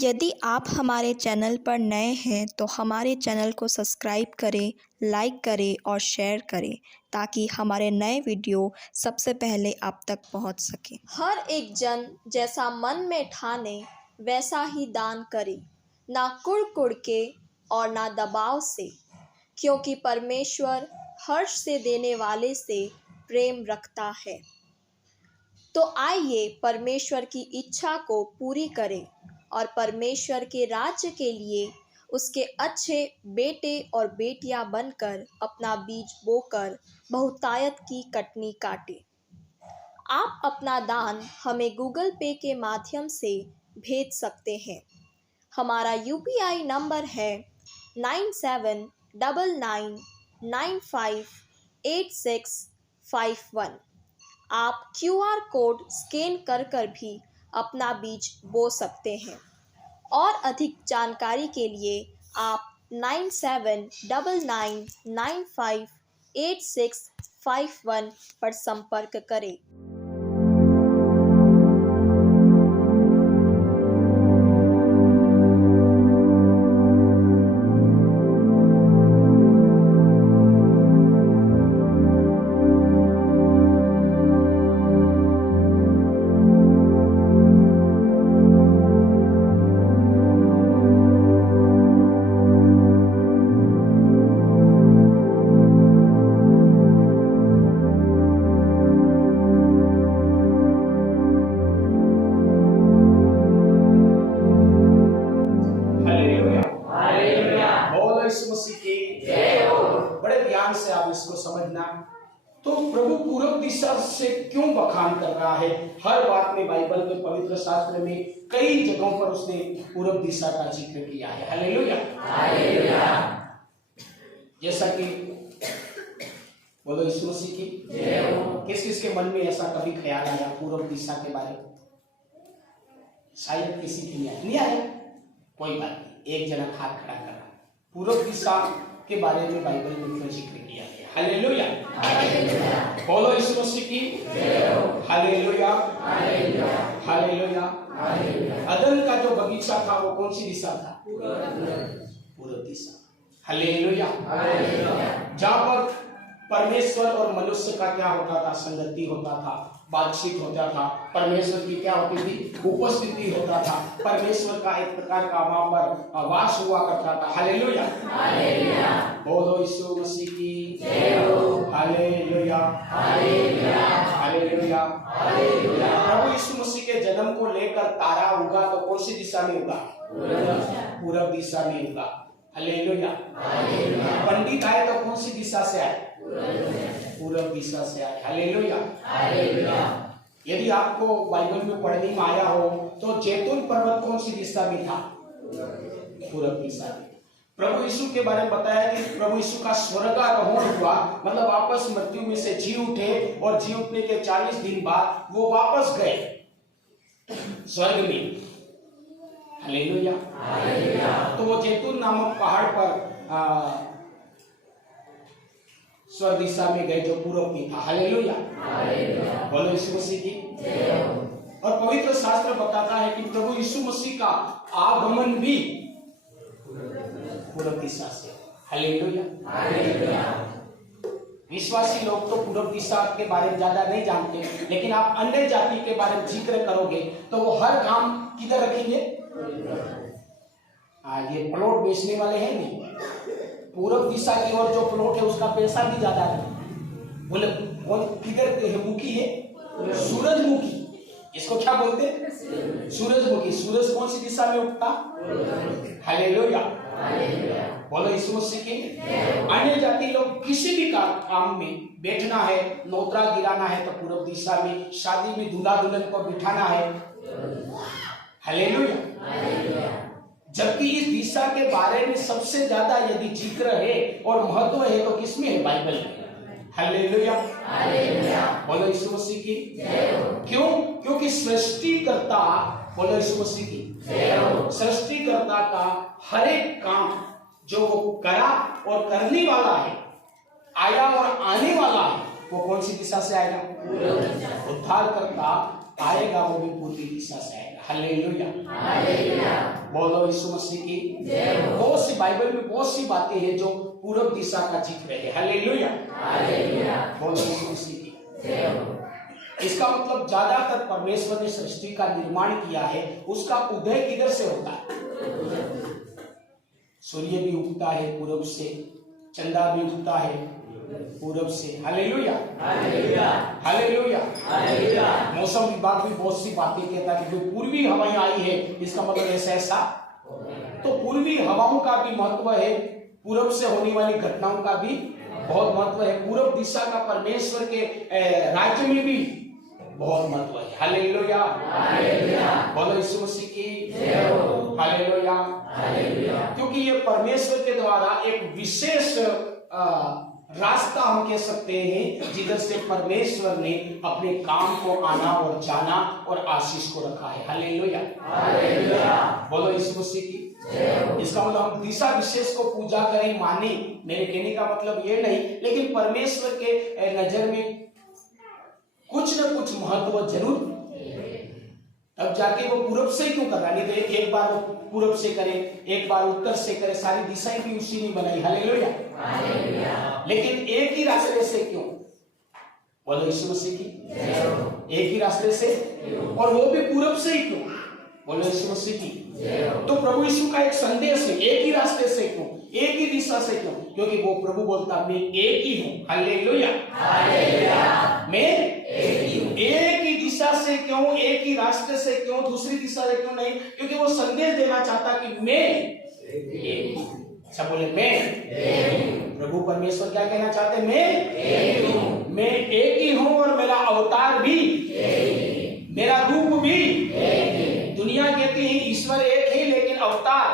यदि आप हमारे चैनल पर नए हैं तो हमारे चैनल को सब्सक्राइब करें, लाइक करें और शेयर करें ताकि हमारे नए वीडियो सबसे पहले आप तक पहुंच सके। हर एक जन जैसा मन में ठाने वैसा ही दान करे, ना कुड़ के और ना दबाव से, क्योंकि परमेश्वर हर्ष से देने वाले से प्रेम रखता है। तो आइए परमेश्वर की इच्छा को पूरी करें और परमेश्वर के राज्य के लिए उसके अच्छे बेटे और बेटियां बनकर अपना बीज बोकर बहुतायत की कटनी काटें। आप अपना दान हमें गूगल पे के माध्यम से भेज सकते हैं। हमारा UPI नंबर है 9799958651। आप QR कोड स्कैन कर भी अपना बीज बो सकते हैं और अधिक जानकारी के लिए आप 9799958651 पर संपर्क करें। बड़े ध्यान से आप इसको समझना। तो प्रभु पूरब दिशा से क्यों बखान कर रहा है? हर बात में बाइबल के पवित्र शास्त्र में कई जगहों पर उसने पूरब दिशा का जिक्र किया है। Hallelujah, hallelujah. जैसा कि बोलो यीशु मसीह की जय हो। किस किस के मन में ऐसा कभी ख्याल आया पूरब दिशा के बारे में? शायद किसी की नहीं आया। कोई बात नहीं, एक जना हाथ खड़ा कर रहा। पूरब दिशा के बारे में बाइबल में क्यों जिक्र किया गया? Hallelujah, hallelujah. बोलो यीशु मसीह की जय हो। Hallelujah, hallelujah, hallelujah, hallelujah. अदन का जो बगीचा था वो कौन सी दिशा था? पूरब दिशा। Hallelujah, hallelujah. जहाँ पर परमेश्वर और मनुष्य का क्या होता था? संगति होता था, बातचीत होता था, परमेश्वर की क्या होती थी? उपस्थिति होता था, परमेश्वर का एक प्रकार का वहां पर वास हुआ करता था। Hallelujah, hallelujah. बोलो यीशु मसीह की जय हो। Hallelujah, hallelujah, hallelujah, hallelujah. प्रभु यीशु मसीह के जन्म को लेकर तारा उगा तो कौन सी दिशा में उगा? पूरब दिशा में उगा। Hallelujah, hallelujah. पंडित आए तो कौन सी दिशा से आए? पूरब दिशा से आए। Hallelujah, hallelujah. यदि आपको बाइबल में पढ़ने में आया हो तो जैतून पर्वत कौन सी दिशा में था? पूरब दिशा में। प्रभु यीशु के बारे में बताया कि प्रभु यीशु का स्वर्गारोहण हुआ, मतलब वापस मृत्यु में से जी उठे और जी उठने के 40 दिन बाद वो वापस गए स्वर्ग में। Hallelujah, hallelujah. तो वो जैतून नामक पहाड़ पर स्वर्ग दिशा में गए जो पूरब में था। Hallelujah, hallelujah. बोलो यीशु मसीह की जय हो। और पवित्र शास्त्र बताता है कि प्रभु यीशु मसीह का आगमन भी पूरब दिशा से। Hallelujah, hallelujah. विश्वासी लोग तो पूरब दिशा के बारे में ज्यादा नहीं जानते, लेकिन आप अन्य जाति के बारे में जिक्र करोगे तो वो हर काम किधर रखेंगे? ये प्लॉट बेचने वाले हैं नहीं, पूरब दिशा की ओर जो प्लॉट है उसका पैसा भी ज्यादा है। बोले कौन किधर मुखी है? सूरजमुखी। इसको क्या बोलते हैं? सूरजमुखी। सूरज कौन सी दिशा में उगता? Hallelujah, hallelujah. बोलो यीशु मसीह की। अन्य जाति लोग किसी भी काम में बैठना है, नोतरा गिराना है तो पूरब दिशा में, शादी में दूल्हा दुल्हन को बिठाना है। Hallelujah, hallelujah. जबकि इस दिशा के बारे में सबसे ज्यादा यदि जिक्र है और महत्व है तो किसमें है? बाइबल में। Hallelujah, hallelujah. बोलो यीशु मसीह की जय हो। क्यों? क्योंकि सृष्टिकर्ता, बोलो यीशु मसीह की जय हो, सृष्टिकर्ता का हर एक काम जो वो करा और करने वाला है, आया और आने वाला है, वो कौन सी दिशा से आएगा? उद्धारकर्ता आएगा वो भी पूर्वी दिशा से आएगा। हालेलुया, बोलो यीशु मसीह की जय हो। बहुत सी बाइबल में बहुत सी बातें हैं जो पूर्व दिशा का जिक्र है। हालेलुया, बोलो यीशु मसीह की जय हो। इसका मतलब ज्यादातर परमेश्वर ने सृष्टि का निर्माण किया है, उसका उदय किधर से होता है? सूर्य भी उगता है पूर्व से, चंदा भी उगता है पूर्व से। हालेलुया, मौसम विभाग भी बहुत सी बातें कहता है कि जो पूर्वी हवाएं आई है, इसका मतलब ऐसा तो पूर्वी हवाओं का भी महत्व है, पूर्व से होने वाली घटनाओं का भी बहुत महत्व है। पूर्व दिशा का परमेश्वर के राज्य में भी बहुत महत्व है। हालेलुया, बोलो यीशु मसीह की जय हो। हालेलुया, क्योंकि ये परमेश्वर के द्वारा एक विशेष रास्ता हम कह सकते हैं जिधर से परमेश्वर ने अपने काम को आना और जाना और आशीष को रखा है। हालेलुया, बोलो यीशु मसीह की जय हो। इसका मतलब हम दिशा विशेष को पूजा करें, माने, मेरे कहने का मतलब ये नहीं, लेकिन परमेश्वर के नजर में कुछ न कुछ महत्व जरूर, तब जाके वो पूरब से क्यों कर रहा है? नहीं तो एक बार वो पूरब से करे, एक बार उत्तर से करे, सारी दिशाएं भी उसी ने बनाई। हालेलुया, लेकिन एक ही रास्ते से क्यों? बोलो यीशु मसीह की जय हो। एक ही रास्ते से, और वो भी पूरब से ही क्यों? बोलो यीशु मसीह की जय हो। तो प्रभु यीशु का एक संदेश है, एक ही रास्ते से क्यों, एक ही दिशा से क्यों? क्योंकि वो प्रभु बोलता मैं एक ही हूँ। हालेलुया, मैं एक ही दिशा से क्यों, एक ही रास्ते से क्यों, दूसरी दिशा से क्यों नहीं? क्योंकि वो संदेश देना चाहता कि मैं एक हूं। सब बोले मैं। प्रभु परमेश्वर क्या कहना चाहते? मैं एक ही हूं और मेरा अवतार भी, मेरा रूप भी। दुनिया कहती है ईश्वर एक ही, लेकिन अवतार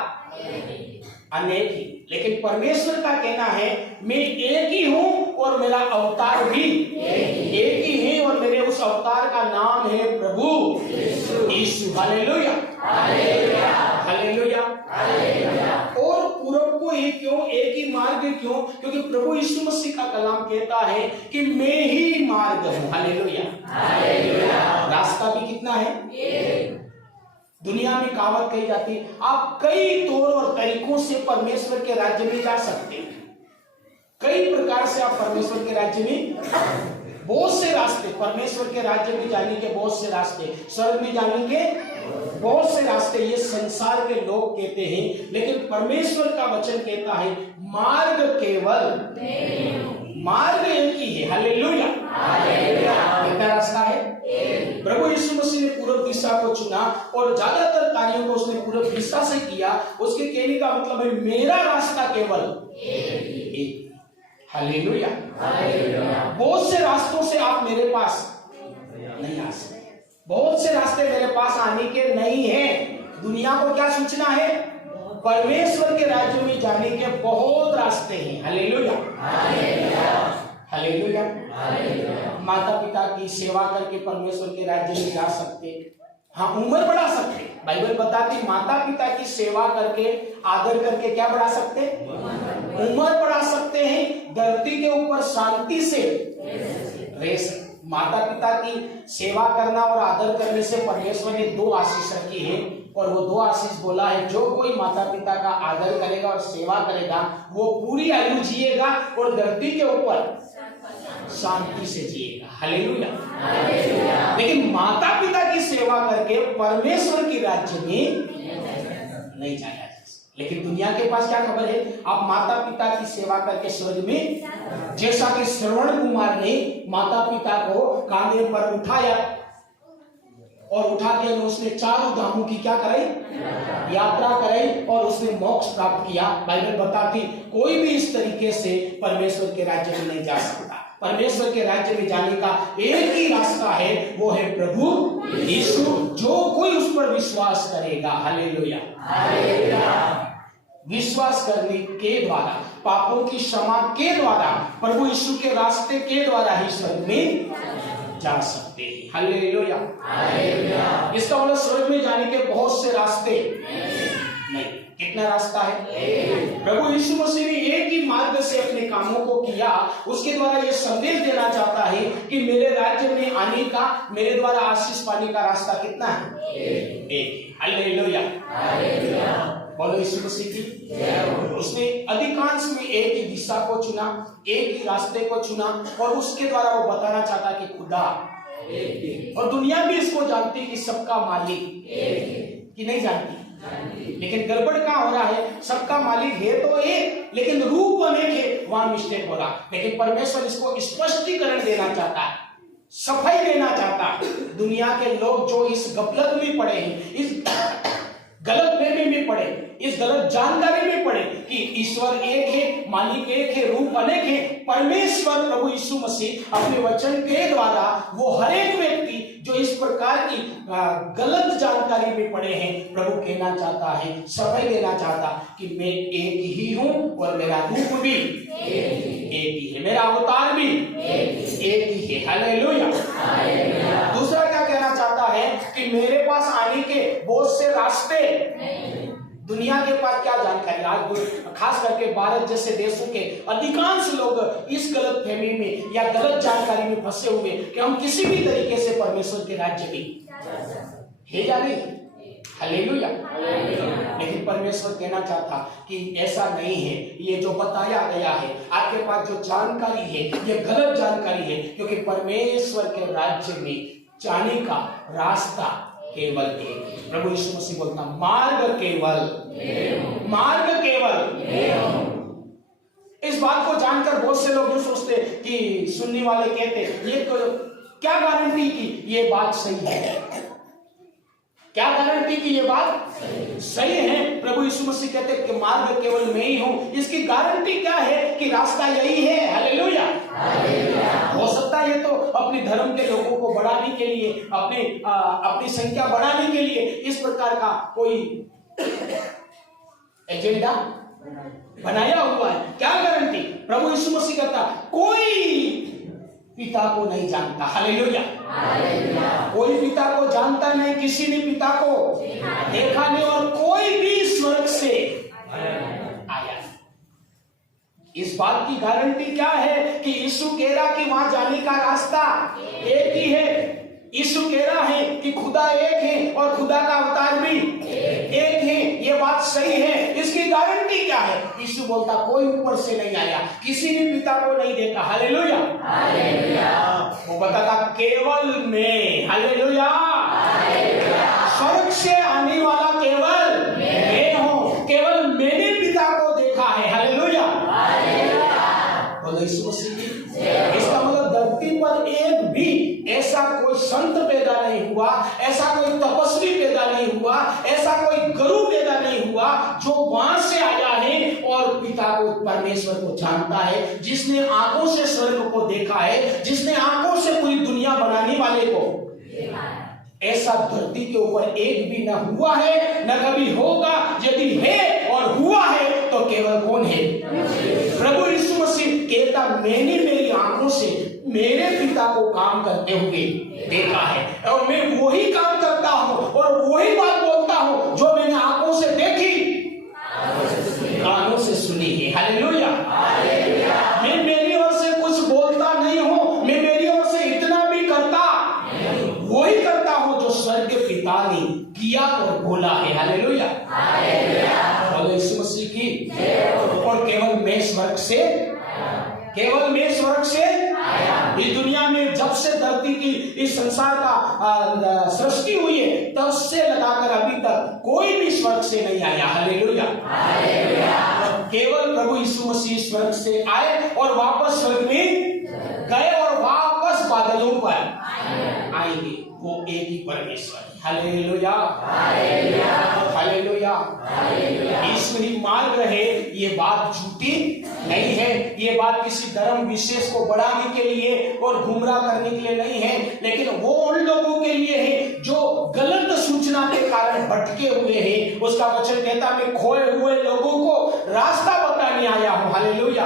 अनेक ही। लेकिन परमेश्वर का कहना है मैं एक ही हूं और मेरा अवतार भी एक ही है, और मेरे उस अवतार का नाम है प्रभु यीशु। Hallelujah, hallelujah. और पूरब को ही क्यों, एक ही मार्ग क्यों? क्योंकि प्रभु यीशु मसीह का कलाम कहता है कि मैं ही मार्ग हूं। हालेलुया, रास्ता भी कितना है? दुनिया में कहावत कही जाती है आप कई तौर और तरीकों से परमेश्वर के राज्य में जा सकते हैं। कई प्रकार से आप परमेश्वर के राज्य में, बहुत से रास्ते, परमेश्वर के राज्य में जाने के बहुत से रास्ते, स्वर्ग में जाने के बहुत से रास्ते, ये संसार के लोग कहते हैं, लेकिन परमेश्वर का वचन कहता है मार्ग केवल, मार्ग एक ही है। हालेलुया, कितना रास्ता है? प्रभु यीशु मसीह ने पूर्व दिशा को चुना और ज्यादातर कार्यों को उसने पूर्व दिशा से किया। उसके कहने का मतलब है मेरा रास्ता केवल एक। हालेलुया, बहुत से रास्तों से आप मेरे पास नहीं आ सकते, बहुत से रास्ते मेरे पास आने के नहीं है। दुनिया को क्या सूचना है? परमेश्वर के राज्य में जाने के बहुत रास्ते हैं। Hallelujah, hallelujah. माता पिता की सेवा करके परमेश्वर के राज्य में जा सकते, हाँ, उम्र बढ़ा सकते। बाइबल बताती माता पिता की सेवा करके, आदर करके क्या बढ़ा सकते? उम्र बढ़ा सकते हैं, धरती के ऊपर शांति से रह सकते। माता पिता की सेवा करना और आदर करने से परमेश्वर ने दो आशीष रखी है, और वो दो आशीष बोला है जो कोई माता पिता का आदर करेगा और सेवा करेगा वो पूरी आयु जिएगा और धरती के ऊपर शांति से जिएगा। हालेलुया, लेकिन माता पिता की सेवा करके परमेश्वर के राज्य में नहीं जाया जा सकता। लेकिन दुनिया के पास क्या खबर है? आप माता पिता की सेवा करके स्वर्ग में, जैसा कि श्रवण कुमार ने माता पिता को कांधे पर उठाया और उठा के उसने चारों धामों की क्या कराई? यात्रा कराई और उसने मोक्ष प्राप्त किया। बाइबल बताती कोई भी इस तरीके से परमेश्वर के राज्य में नहीं जा सकता। परमेश्वर के राज्य में जाने का एक ही रास्ता है, वो है प्रभु यीशु। जो कोई उस पर विश्वास करेगा, हालेलुया, विश्वास करने के द्वारा, पापों की क्षमा के द्वारा, प्रभु यीशु के रास्ते के द्वारा ही स्वर्ग में जा सकते हैं। हालेलुया, इसका मतलब स्वर्ग में जाने के बहुत से रास्ते नहीं, कितना रास्ता है? प्रभु यीशु मसीह ने एक ही मार्ग से अपने कामों को किया। उसके द्वारा ये संदेश देना चाहता है कि मेरे राज्य में आने का, मेरे द्वारा आशीष पाने का रास्ता कितना है? एक। हालेलुया, बोलो यीशु मसीह की। उसने अधिकांश में एक ही दिशा को चुना, एक ही रास्ते को चुना, और उसके द्वारा वो बताना चाहता कि खुदा, और दुनिया भी इसको जानती कि सबका मालिक कि नहीं जानती। लेकिन गड़बड़ क्या हो रहा है? सबका मालिक है तो एक, लेकिन रूप अनेक है, वहां मिस्टेक हो रहा। लेकिन परमेश्वर इसको स्पष्टीकरण देना चाहता है, सफाई देना चाहता है। दुनिया के लोग जो इस गफलत में पड़े हैं, इस गलत फहमी में पड़े, इस गलत जानकारी में पड़े कि ईश्वर एक है, मालिक एक है, रूप अनेक है। परमेश्वर प्रभु यीशु मसीह अपने वचन के द्वारा वो हर एक व्यक्ति जो इस प्रकार की गलत जानकारी में पड़े हैं, प्रभु कहना चाहता है, सफाई देना चाहता कि मैं एक ही हूं और मेरा रूप भी एक ही है, मेरा अवतार भी एक ही है। हालेलुया। दूसरा क्या कहना चाहता है कि मेरे पास आने के बहुत से रास्ते, दुनिया के पास क्या जानकारी। आज खास करके भारत जैसे देशों के अधिकांश लोग इस गलत फहमी में या गलत जानकारी में फंसे हुए कि हम किसी भी तरीके से परमेश्वर के राज्य में है या नहीं। हालेलुया। लेकिन परमेश्वर कहना चाहता कि ऐसा नहीं है। ये जो बताया गया है, आपके पास जो जानकारी है, ये गलत जानकारी है, क्योंकि परमेश्वर के राज्य में जाने का रास्ता केवल एक। प्रभु यीशु मसीह बोलता मार्ग केवल, मार्ग केवल। इस बात को जानकर बहुत से लोग जो सोचते कि सुनने वाले कहते ये तो क्या गारंटी कि ये बात सही है, क्या गारंटी कि ये बात सही है। प्रभु यीशु मसीह कहते कि मार्ग केवल मैं ही हूं। इसकी गारंटी क्या है कि रास्ता यही है। हालेलुया। हो सकता है ये तो अपने धर्म के लोगों को बढ़ाने के लिए, अपनी संख्या बढ़ाने के लिए इस प्रकार का कोई एजेंडा बनाया हुआ है। क्या गारंटी? प्रभु यीशु मसीह कहता कोई पिता को नहीं जानता। हालेलुया। कोई पिता को जानता नहीं, किसी ने पिता को देखा नहीं, और कोई भी स्वर्ग से आया। इस बात की गारंटी क्या है कि यीशु कह रहा कि वहां जाने का रास्ता एक ही है। यीशु कह रहा है कि खुदा एक है और खुदा का अवतार भी एक है। ये बात सही है। इसकी गारंटी क्या है? यीशु बोलता कोई ऊपर से नहीं आया, किसी ने पिता को नहीं देखा। हालेलुया। वो बताता केवल मैं। हालेलुया। स्वर्ग से आने वाला केवल मैं हूं, केवल मैंने पिता को देखा है। हालेलुया। बोलो यीशु मसीह। इसका मतलब धरती पर एक भी ऐसा कोई संत पैदा नहीं हुआ, ऐसा कोई तपस्वी पैदा नहीं हुआ, ऐसा कोई गुरु पैदा नहीं हुआ जो वहां से आया है और पिता को, परमेश्वर को जानता है, जिसने आंखों से स्वर्ग को देखा है, जिसने आंखों से पूरी दुनिया बनाने वाले को ऐसा धरती के ऊपर एक भी न हुआ है, न कभी होगा। यदि है और हुआ है तो केवल कौन है? प्रभु यीशु मसीह कहता मैंने मेरी आंखों से मेरे पिता को काम करते हुए देखा है, और मैं वही काम करता हूं और वही बात बोलता हूं जो मैंने आंखों से देखी, कानों से सुनी है। हालेलुया। मैं मेरी ओर से कुछ बोलता नहीं हूं, मैं मेरी ओर से इतना भी करता वही करता हूं जो स्वर्ग के पिता ने किया और बोला है। हालेलुया। बोलो यीशु मसीह की। और केवल मैं स्वर्ग से, केवल मैं स्वर्ग से इस दुनिया में जब से धरती की, इस संसार का सृष्टि हुई है तब से लगाकर अभी तक कोई भी स्वर्ग से नहीं आया। हालेलुया। केवल प्रभु यीशु मसीह स्वर्ग से आए और वापस स्वर्ग में गए और वापस बादलों पर आएंगे। वो एक ही परमेश्वर। हालेलुया। हालेलुया। ईश्वरी मार्ग है, ये बात झूठी नहीं है। ये बात किसी धर्म विशेष को बढ़ाने के लिए और गुमराह करने के लिए नहीं है, लेकिन वो उन लोगों के लिए है जो गलत सूचना के कारण भटके हुए हैं। उसका वचन कहता मैं खोए हुए लोगों को रास्ता बताने आया हूं। हालेलुया।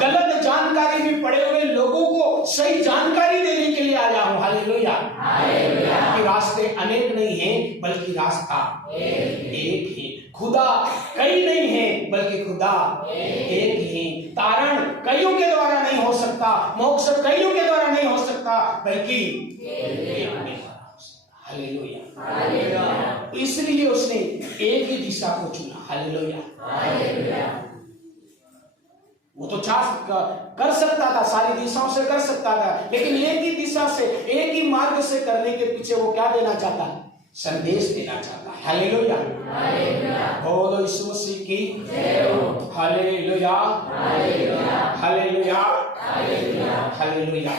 गलत जानकारी में पड़े हुए लोगों को सही जानकारी देने के लिए आया हूं। हालेलुया। कि रास्ते अनेक नहीं हैं, बल्कि रास्ता एक है। खुदा कई नहीं है बल्कि खुदा एक ही। तारण कईयों के द्वारा नहीं हो सकता, मोक्ष कईयों के द्वारा नहीं हो सकता, बल्कि एक के द्वारा हो सकता। हालेलुया। इसलिए उसने एक ही दिशा को चुना। हालेलुया। वो तो कर सकता था, सारी दिशाओं से कर सकता था, लेकिन एक ही दिशा से, एक ही मार्ग से करने के पीछे वो क्या देना चाहता है? संदेश देना चाहता है। हालेलुया। बोलो यीशु मसीह की जय हो। हालेलुया। हालेलुया। हालेलुया।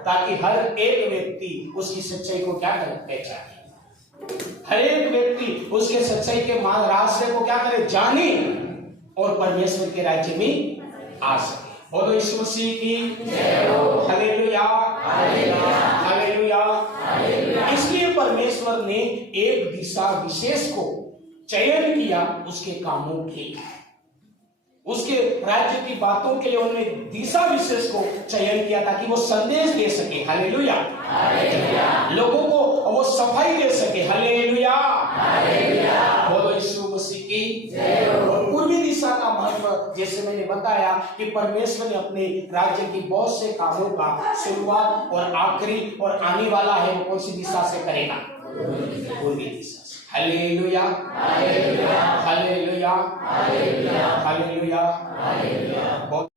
ताकि हर एक व्यक्ति उसकी सच्चाई को क्या करे? पहचाने। हर एक व्यक्ति उसके सच्चाई के रास्ते को क्या करे? जाने और परमेश्वर के राज्य में आ सके। बोलो यीशु मसीह की जय हो। हालेलुया। हालेलुया। इसलिए परमेश्वर ने एक दिशा विशेष को चयन किया उसके कामों के लिए, उसके राज्य की बातों के लिए उन्होंने दिशा विशेष को चयन किया ताकि वो संदेश दे सके। हालेलुया। लोगों को वो सफाई दे सके। हालेलुया। बोलो यीशु मसीह की जय हो। और पूर्वी दिशा का महत्व जैसे मैंने बताया कि परमेश्वर ने अपने राज्य की बहुत से कामों का शुरुआत और आखिरी और आने वाला है वो कौन सी दिशा से करेगा? पूर्वी दिशा से। हालेलुया। हालेलुया। हालेलुया। हालेलुया।